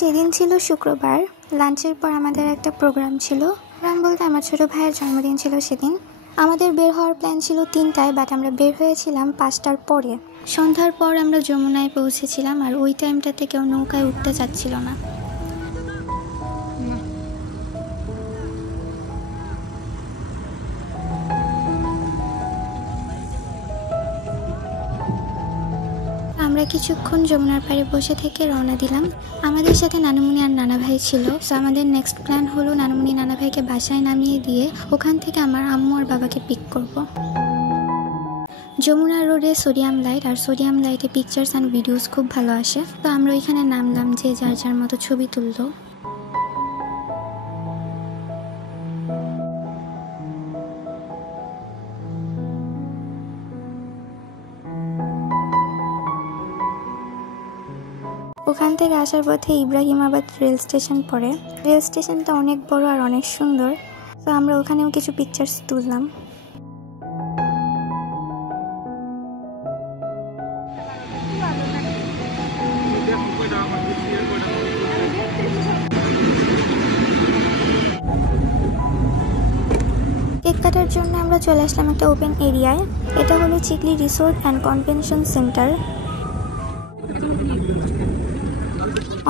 সেদিন ছিল শুক্রবার। লাঞ্চের পর আমাদের একটা প্রোগ্রাম ছিল। প্রোগ্রাম বলতে আমার ছোট ভাইয়ের জন্মদিন ছিল সেদিন। আমাদের বের হওয়ার প্ল্যান ছিল 3টায়, বাট আমরা বের হয়েছিলাম 5টার পরে। সন্ধ্যার পর আমরা যমুনায় পৌঁছেছিলাম, আর ওই টাইমটাতে কেউ নৌকায় উঠতে চাচ্ছিল না। আমরা কিছুক্ষণ যমুনার পাড়ে বসে থেকে রওনা দিলাম। আমাদের সাথে নানুমণি আর নানা ভাই ছিল। সো আমাদের নেক্সট প্ল্যান হলো নানুমণি নানা ভাইকে বাসায় নামিয়ে দিয়ে ওখান থেকে আমার আম্মু আর বাবাকে পিক করব। যমুনা রোডে সোডিয়াম লাইট, আর সোডিয়াম লাইটে পিকচার্স অ্যান্ড ভিডিওস খুব ভালো আসে। তো আমরা ওইখানে নামলাম, যে যার যার মতো ছবি তুললো। ওখান থেকে আসার পথে ইব্রাহিমাবাদ রেল স্টেশন পড়ে। রেল স্টেশনটা অনেক বড় আর অনেক সুন্দর। তো আমরা ওখানেও কিছু পিকচার্স তুললাম। কেক কাটার জন্য আমরা চলে আসলাম একটা ওপেন এরিয়ায়। এটা হলো Chikli resort and convention centre.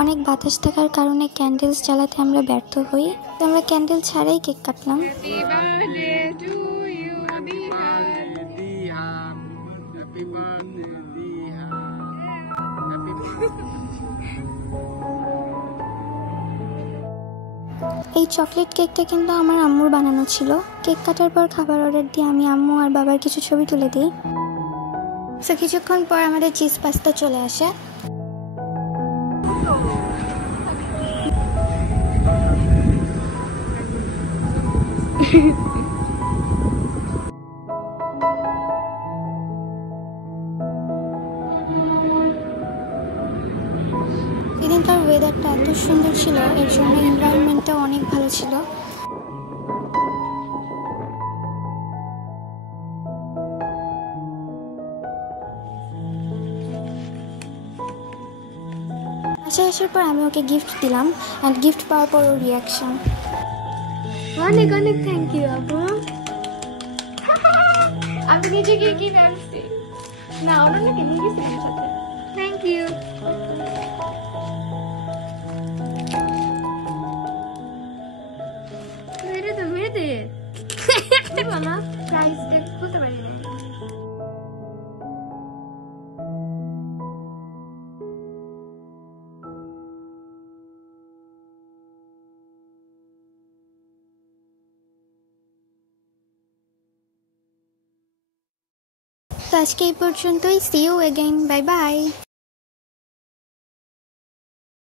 অনেক বাতাস থাকার কারণে ক্যান্ডেলস জ্বালাতে আমরা ব্যর্থ হই। তো আমরা ক্যান্ডেল ছাড়াই কেক কাটলাম। এই চকলেট কেকটা কিন্তু আমার আম্মুর বানানো ছিল। কেক কাটার পর খাবার অর্ডার দিয়ে আমি আম্মু আর বাবার কিছু ছবি তুলে দিই। তো কিছুক্ষণ পর আমাদের চিজ পাস্তা চলে আসে। এদিনকার ওয়েদারটা এত সুন্দর ছিল, এর জন্য এনভায়রনমেন্টটা অনেক ভালো ছিল। আসার পর আমি ওকে গিফট দিলাম, অ্যান্ড গিফট পাওয়ার পর ওর রিয়াকশন। অনেক অনেক থ্যাংক ইউ আপু। আমি নিজে গিয়ে কি আনছি না, অন্যকে নিয়ে গেছি সাথে। Thank you. মেরে দে মেরে দে। বলো প্রাইস বলতে পারি না। তো আজকে এই পর্যন্তই। See you again, bye by.